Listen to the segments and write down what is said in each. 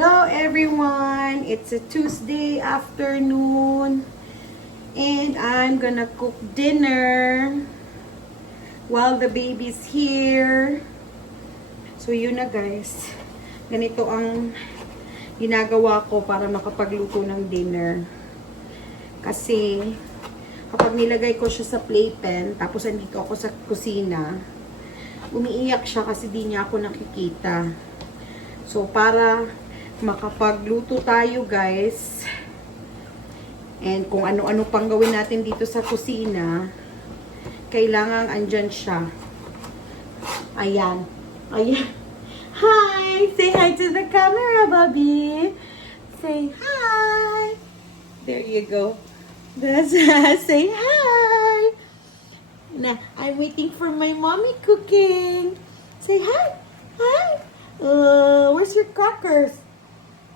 Hello everyone! It's a Tuesday afternoon and I'm gonna cook dinner while the baby's here. So yun na guys, ganito ang ginagawa ko para makapagluto ng dinner. Kasi kapag nilagay ko siya sa playpen, tapos andito ako sa kusina, umiiyak siya kasi di niya ako nakikita. So para makapagluto tayo guys, and kung ano-ano pang gawin natin dito sa kusina, kailangan andyan siya. Ayan. Ayan. Hi! Say hi to the camera, Bobby. Say hi. There you go. That's say hi. Now, I'm waiting for my mommy cooking. Say hi. Hi. Where's your crackers?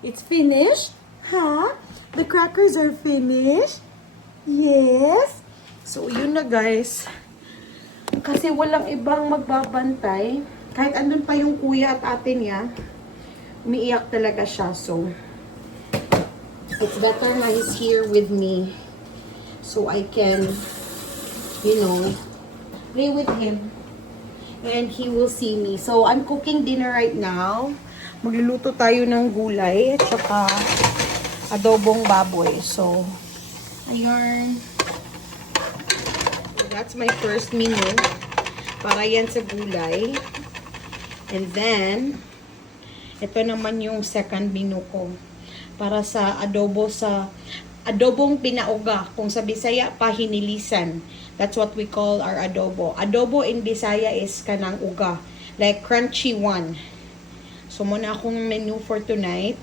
It's finished? Huh? The crackers are finished? Yes. So, yun na guys. Kasi walang ibang magbabantay. Kahit andun pa yung kuya at ate niya, umiiyak talaga siya. So, it's better na he's here with me. So, I can, you know, play with him. And he will see me. So, I'm cooking dinner right now. Magluluto tayo ng gulay at saka adobong baboy. So, ayun. So, that's my first menu. Para yan sa gulay. And then, ito naman yung second menu ko. Para sa adobong pinauga. Kung sa Bisaya pa, hinilisan. That's what we call our adobo. Adobo in Bisaya is kanang uga. Like crunchy one. So, muna akong menu for tonight.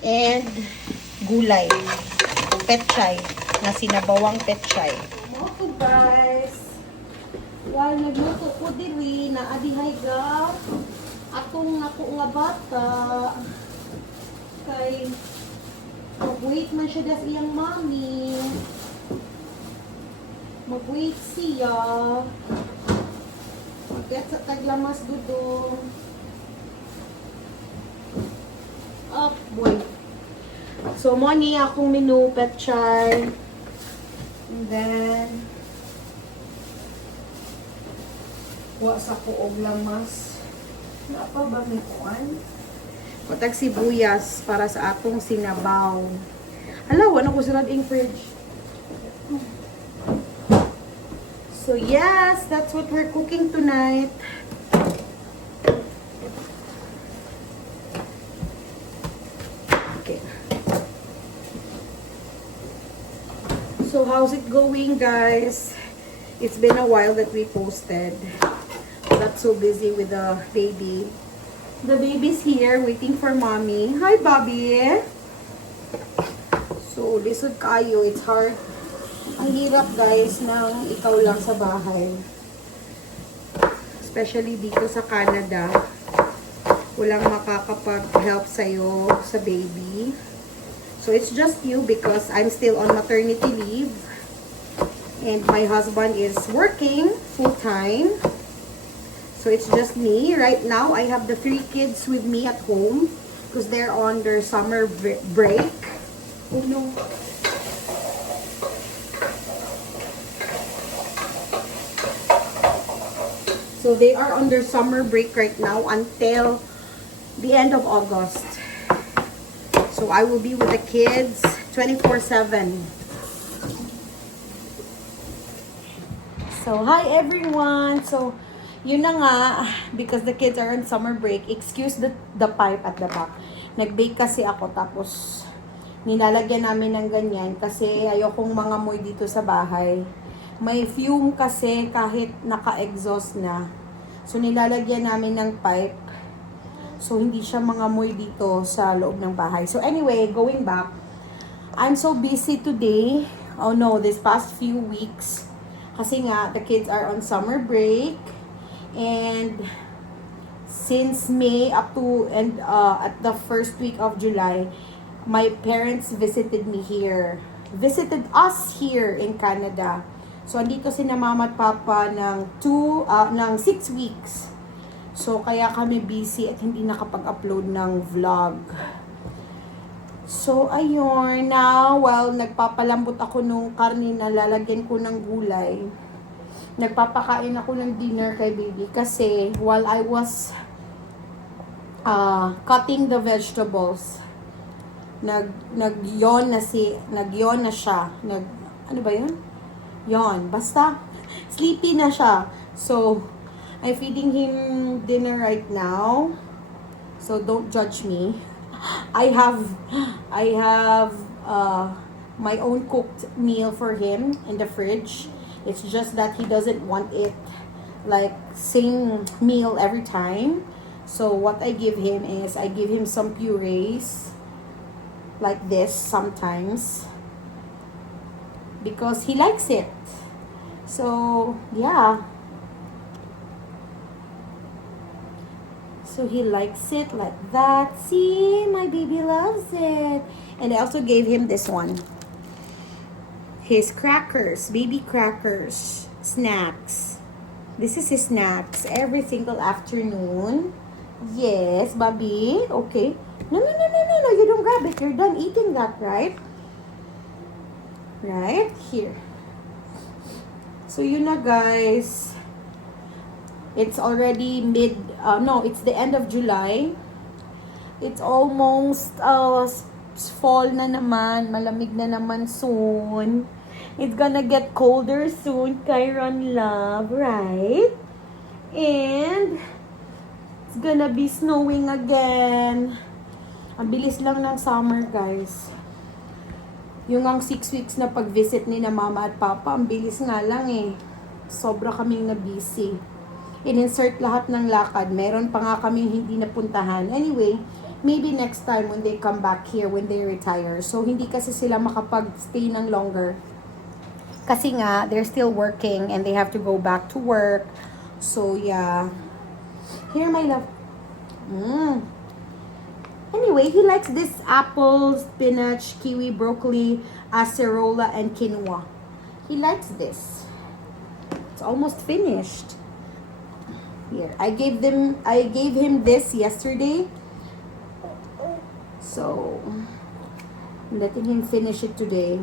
And gulay. Petchay. Na sinabawang petchay. Moto guys. While nagluto ko diri na adihay ga atong nako nga bata. Kay mag-wait man siya das iyang mommy. Mag-wait siya. Mag-get sa taglamas dudong. Up, boy. So, money akong menu, petchay. And then, sa kuog lamas. Wala pa ba may kuan? Kutag sibuyas para sa atong sinabaw. Hala, wala ko sarad ing fridge. So, yes, that's what we're cooking tonight. So, how's it going, guys? It's been a while that we posted. Got so busy with the baby. The baby's here, waiting for mommy. Hi, Bobby! So, lisod kayo. It's hard. Ang hirap, guys, nang ikaw lang sa bahay. Especially dito sa Canada. Walang makakapag-help sa'yo sa baby. So, it's just you because I'm still on maternity leave. And my husband is working full-time. So, it's just me. Right now, I have the 3 kids with me at home. Because they're on their summer break. Oh, no. So, they are on their summer break right now until the end of August. So, I will be with the kids 24/7. So, hi everyone! So, yun na nga, because the kids are on summer break, excuse the pipe at the back. Nag-bake kasi ako, tapos nilalagyan namin ng ganyan kasi ayokong mangamoy dito sa bahay. May fume kasi kahit naka-exhaust na. So, nilalagyan namin ng pipe. So, hindi siya mangamoy dito sa loob ng bahay. So, anyway, going back. I'm so busy today. Oh no, this past few weeks. Kasi nga, the kids are on summer break. And since May up to at the first week of July, my parents visited me here. Visited us here in Canada. So, andito sina mama at papa ng 6 weeks. So, kaya kami busy at hindi nakapag-upload ng vlog. So, ayun. Now, while nagpapalambot ako nung karne na lalagyan ko ng gulay, nagpapakain ako ng dinner kay baby. Kasi, while I was cutting the vegetables, nagyon na siya. Ano ba yun? Yon. Basta, sleepy na siya. So, I'm feeding him dinner right now. So, don't judge me. I have my own cooked meal for him in the fridge. It's just that he doesn't want it like same meal every time. So, what I give him is, I give him some purees like this sometimes because he likes it. So, yeah. So he likes it like that. See, my baby loves it. And I also gave him this one. His crackers, baby crackers, snacks. This is his snacks every single afternoon. Yes, Bobby. Okay. No, you don't grab it. You're done eating that, right? Right? Here. So, yun na, guys. It's already it's the end of July. It's almost fall na naman. Malamig na naman soon. It's gonna get colder soon, Kyron love, right? And it's gonna be snowing again. Ang bilis lang ng summer, guys. Yung ang 6 weeks na pag-visit ni na mama at papa, ang bilis nga lang eh. Sobra kaming na busy. In-insert lahat ng lakad. Meron pa nga kaming hindi napuntahan. Anyway, maybe next time when they come back here, when they retire. So, hindi kasi sila makapag-stay ng longer. Kasi nga, they're still working and they have to go back to work. So, yeah. Here, my love. Anyway, he likes this apple, spinach, kiwi, broccoli, acerola, and quinoa. He likes this. It's almost finished. Here, I gave him this yesterday. So, I'm letting him finish it today.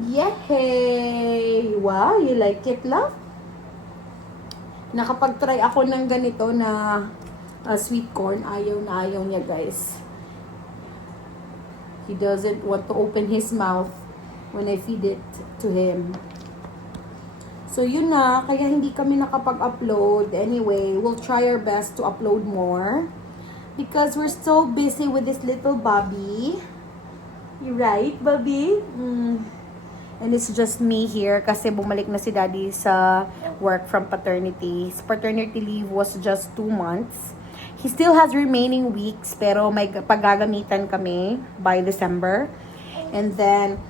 Yay! Wow, you like it, love? Nakapag-try ako ng ganito na sweet corn. Ayaw niya, guys. He doesn't want to open his mouth when I feed it to him. So, yun na. Kaya hindi kami nakapag-upload. Anyway, we'll try our best to upload more. Because we're so busy with this little Bobby. You right, Bobby? And it's just me here kasi bumalik na si Daddy sa work from paternity. His paternity leave was just 2 months. He still has remaining weeks pero may paggagamitan kami by December. And then,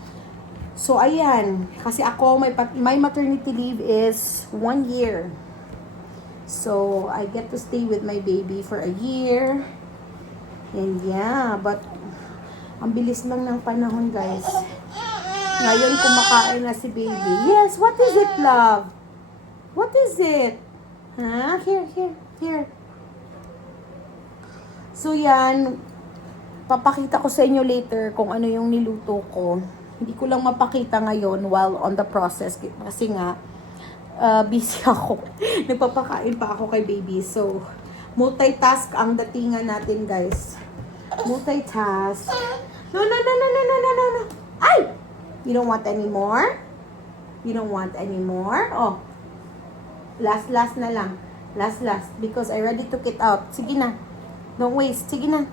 so, ayan. Kasi ako, my maternity leave is 1 year. So, I get to stay with my baby for a year. And yeah, but ang bilis lang ng panahon, guys. Ngayon, kumakain na si baby. Yes, what is it, love? What is it? Huh? Here. So, yan. Papakita ko sa inyo later kung ano yung niluto ko. Hindi ko lang mapakita ngayon while on the process kasi nga busy ako. Nagpapakain pa ako kay baby. So, multitask ang datingan natin, guys. Multitask. No. Ay! You don't want any more? You don't want any more? Oh. Last na lang. Last. Because I already took it out. Sige na. Don't waste. Sige na.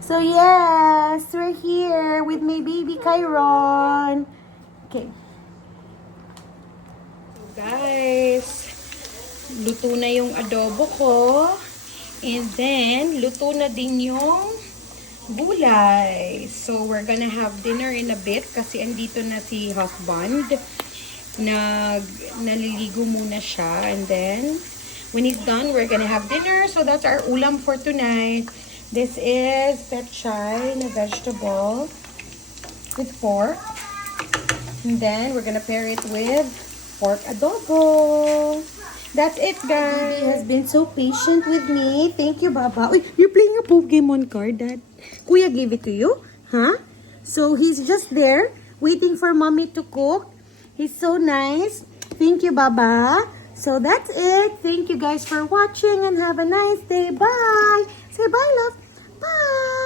So, yes, we're here with my baby Kyron. Okay. So, guys, luto na yung adobo ko. And then, luto na din yung gulay. So, we're gonna have dinner in a bit kasi andito na si husband. Naliligo muna siya. And then, when he's done, we're gonna have dinner. So, that's our ulam for tonight. This is pechay na vegetable with pork. And then, we're gonna pair it with pork adobo. That's it, guys. Baby has been so patient with me. Thank you, Baba. Uy, you're playing a Pokemon card, Dad. Kuya gave it to you? Huh? So, he's just there, waiting for Mommy to cook. He's so nice. Thank you, Baba. So, that's it. Thank you, guys, for watching and have a nice day. Bye. Say bye, love. Bye.